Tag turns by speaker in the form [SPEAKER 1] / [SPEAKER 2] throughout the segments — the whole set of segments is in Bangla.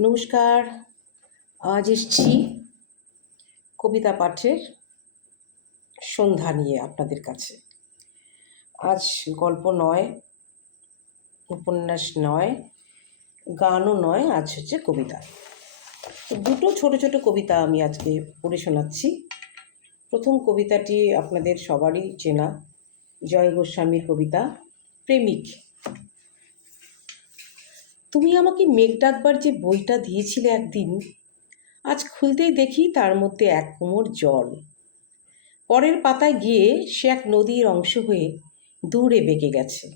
[SPEAKER 1] নমস্কার, আজ এসছি কবিতা পাঠের সন্ধ্যা নিয়ে আপনাদের কাছে। আজ গল্প নয়, উপন্যাস নয়, গানও নয়, আজ হচ্ছে কবিতা। দুটো ছোট ছোট কবিতা আমি আজকে পড়ে শোনাচ্ছি। প্রথম কবিতাটি আপনাদের সবারই চেনা, জয় গোস্বামীর কবিতা, প্রেমিক। তুমি আমাকে মেঘ ডাকবার যে বইটা দিয়েছিলে একদিন, আজ খুলতেই দেখি তার মধ্যে এক কোমর জল। পরের পাতায় গিয়ে সে এক নদীর অংশ হয়ে দূরে বেঁকে গেছে।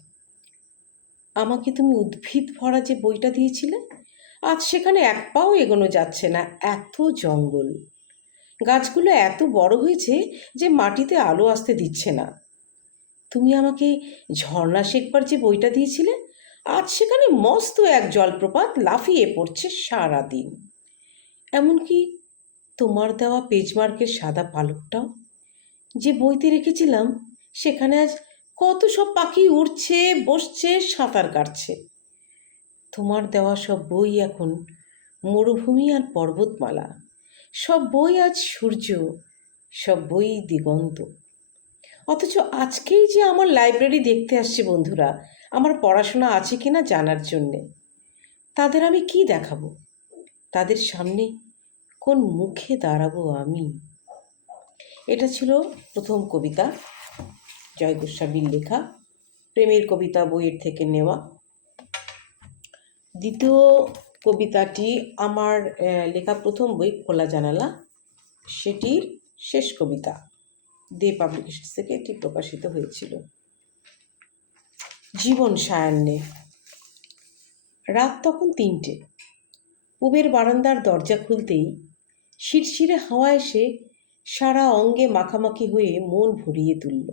[SPEAKER 1] আমাকে তুমি উদ্ভিদ ভরা যে বইটা দিয়েছিলে, আজ সেখানে এক পাও এগোনো যাচ্ছে না, এত জঙ্গল। গাছগুলো এত বড় হয়েছে যে মাটিতে আলো আসতে দিচ্ছে না। তুমি আমাকে ঝর্ণা শেখবার যে বইটা দিয়েছিলে আজ সেখানে মস্ত এক জলপ্রপাত লাফিয়ে পড়ছে সারা দিন এমনকি তোমার দেওয়া পেজমার্কের সাদা পালকটাও। যে বইতে রেখেছিলাম, সেখানে আজ কত সব পাখি উড়ছে, বসছে, সাঁতার কাটছে। তোমার দেওয়া সব বই এখন মরুভূমি আর পর্বতমালা। সব বই আজ সূর্য, সব বই দিগন্ত। অথচ আজকেই যে আমার লাইব্রেরি দেখতে আসছে বন্ধুরা আমার পড়াশোনা আছে কিনা জানার জন্যে। তাদের আমি কি দেখাবো? তাদের সামনে কোন মুখে দাঁড়াবো আমি? এটা ছিল প্রথম কবিতা, জয় গোস্বামীর লেখা, প্রেমের কবিতা বইয়ের থেকে নেওয়া। দ্বিতীয় কবিতাটি আমার লেখা প্রথম বই খোলা জানালা, সেটির শেষ কবিতা। দে পাবলিকেশন থেকে এটি প্রকাশিত হয়েছিল। জীবন সায়ান্নে রাত তখন তিনটে। পুবের বারান্দার দরজা খুলতেই শিরশিরে হাওয়া এসে সারা অঙ্গে মাখামাখি হয়ে মন ভরিয়ে তুলল।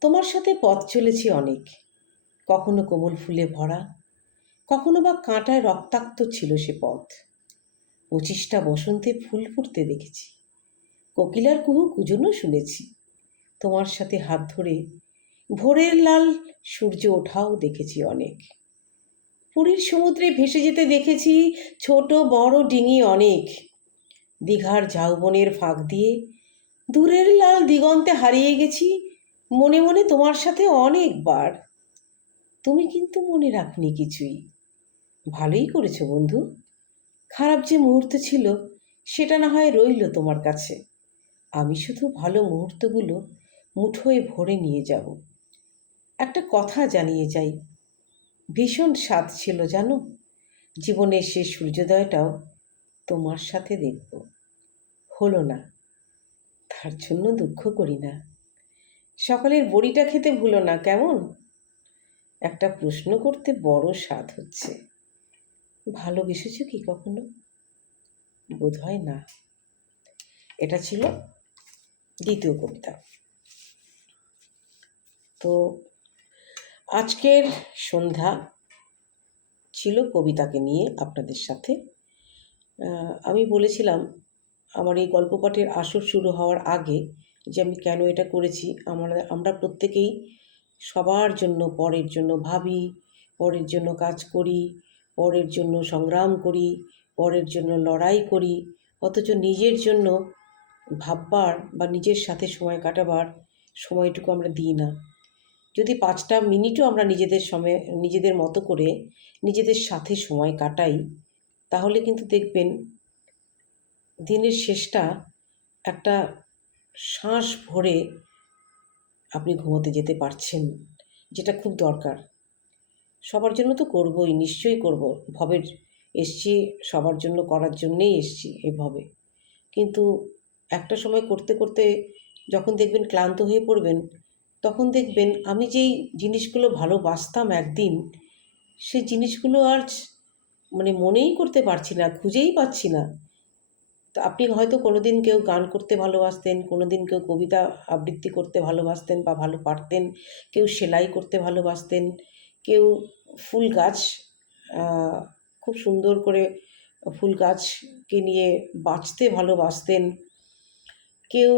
[SPEAKER 1] তোমার সাথে পথ চলেছি অনেক। কখনো কোমল ফুলে ভরা, কখনো বা কাঁটায় রক্তাক্ত ছিল সে পথ। পঁচিশটা বসন্তে ফুল ফুটতে দেখেছি। কোকিলার কুহু কুজনও শুনেছি। তোমার সাথে হাত ধরে ভোরের লাল সূর্য ওঠাও দেখেছি অনেক। পুরীর সমুদ্রে ভেসে যেতে দেখেছি ছোট বড় ডিঙি অনেক। দীঘার ঝাউবনের ফাঁক দিয়ে দূরের লাল দিগন্তে হারিয়ে গেছি, মনে মনে তোমার সাথে অনেকবার। তুমি কিন্তু মনে রাখনি কিছুই। ভালোই করেছ বন্ধু। খারাপ যে মুহূর্ত ছিল, সেটা না হয় রইল তোমার কাছে। আমি শুধু ভালো মুহূর্তগুলো মুঠোয় ভরে নিয়ে যাব। একটা কথা জানিয়ে যাই। ভীষণ স্বাদ ছিল, জানো? জীবনের সে সূর্যোদয়টাও তোমার সাথে দেখব। হলো না। তার জন্য দুঃখ করি না। সকালের বড়িটা খেতে ভুলো না, কেমন? একটা প্রশ্ন করতে বড় স্বাদ হচ্ছে। ভালোবেসেছ কি কখনো? বোধ হয় না। এটা ছিল দ্বিতীয় কবিতা। তো আজকের সন্ধ্যা ছিল কবিতাকে নিয়ে আপনাদের সাথে। আমি বলেছিলাম, আমার এই গল্প পাঠের আসর শুরু হওয়ার আগে যে আমি কেন এটা করেছি, আমরা আমরা প্রত্যেকেই সবার জন্য, পরের জন্য ভাবি, পরের জন্য কাজ করি, পরের জন্য সংগ্রাম করি, পরের জন্য লড়াই করি, অথচ নিজের জন্য ভাববার বা নিজের সাথে সময় কাটাবার সময়টুকু আমরা দিই না। যদি পাঁচটা মিনিটও আমরা নিজেদের সময়, নিজেদের মতো করে নিজেদের সাথে সময় কাটাই, তাহলে কিন্তু দেখবেন দিনের শেষটা একটা শ্বাস ভরে আপনি ঘুমোতে যেতে পারছেন, যেটা খুব দরকার। সবার জন্য তো করবই, নিশ্চয়ই করব। ভবের এসছি, সবার জন্য করার জন্যেই এসছি এভাবে কিন্তু একটা সময় করতে করতে যখন দেখবেন ক্লান্ত হয়ে পড়বেন তখন দেখবেন আমি যেই জিনিসগুলো ভালোবাসতাম একদিন সেই জিনিসগুলো আর মানে মনেই করতে পারছি না, খুঁজেই পাচ্ছি না। তো আপনি হয়তো কোনো দিন কেউ গান করতে ভালোবাসতেন কোনো দিন কেউ কবিতা আবৃত্তি করতে ভালোবাসতেন বা ভালো পারতেন, কেউ সেলাই করতে ভালোবাসতেন, কেউ ফুল গাছ খুব সুন্দর করে ফুল গাছকে নিয়ে বাঁচতে ভালোবাসতেন, কেউ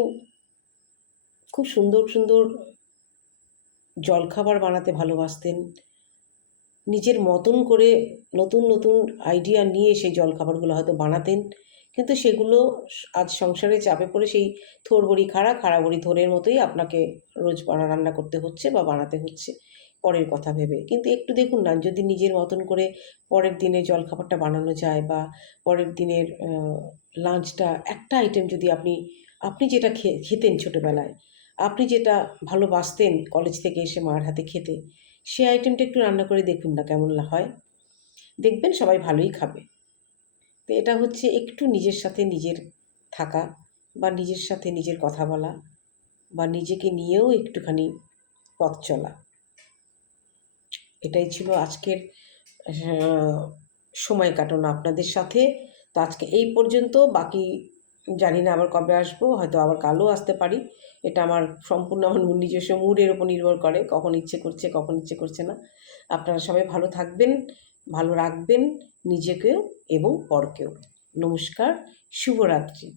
[SPEAKER 1] খুব সুন্দর সুন্দর জলখাবার বানাতে ভালোবাসতেন। নিজের মতন করে নতুন নতুন আইডিয়া নিয়ে সেই জলখাবারগুলো হয়তো বানাতেন। কিন্তু সেগুলো আজ সংসারে চাপে পড়ে সেই থোর বড়ি খাড়া খাড়া বড়ি থোরের মতোই আপনাকে রোজ বানা, রান্না করতে হচ্ছে বা বানাতে হচ্ছে পরের কথা ভেবে। কিন্তু একটু দেখুন না, যদি নিজের মতন করে পরের দিনে জলখাবারটা বানানো যায় বা পরের দিনের লাঞ্চটা একটা আইটেম যদি আপনি আপনি যেটা খেতেন ছোটোবেলায় আপনি যেটা ভালোবাসতেন কলেজ থেকে এসে মায়ের হাতে খেতে সেই আইটেমটা একটু রান্না করে দেখুন না কেমন হয়। দেখবেন সবাই ভালোই খাবে। তো এটা হচ্ছে একটু নিজের সাথে নিজের থাকা বা নিজের সাথে নিজের কথা বলা বা নিজেকে নিয়েও একটুখানি পথ চলা। এটাই ছিল আজকের সময় কাটানো আপনাদের সাথে। তো আজকে এই পর্যন্ত, বাকি জানি না আবার কবে আসব, হয়তো আবার কালও আসতে পারি। এটা আমার সম্পূর্ণ আমার নিজস্ব মুডের ওপর নির্ভর করে, কখন ইচ্ছে করছে, কখন ইচ্ছে করছে না। আপনারা সবাই ভালো থাকবেন, ভালো রাখবেন নিজেকেও এবং পরকেও। নমস্কার, শুভরাত্রি।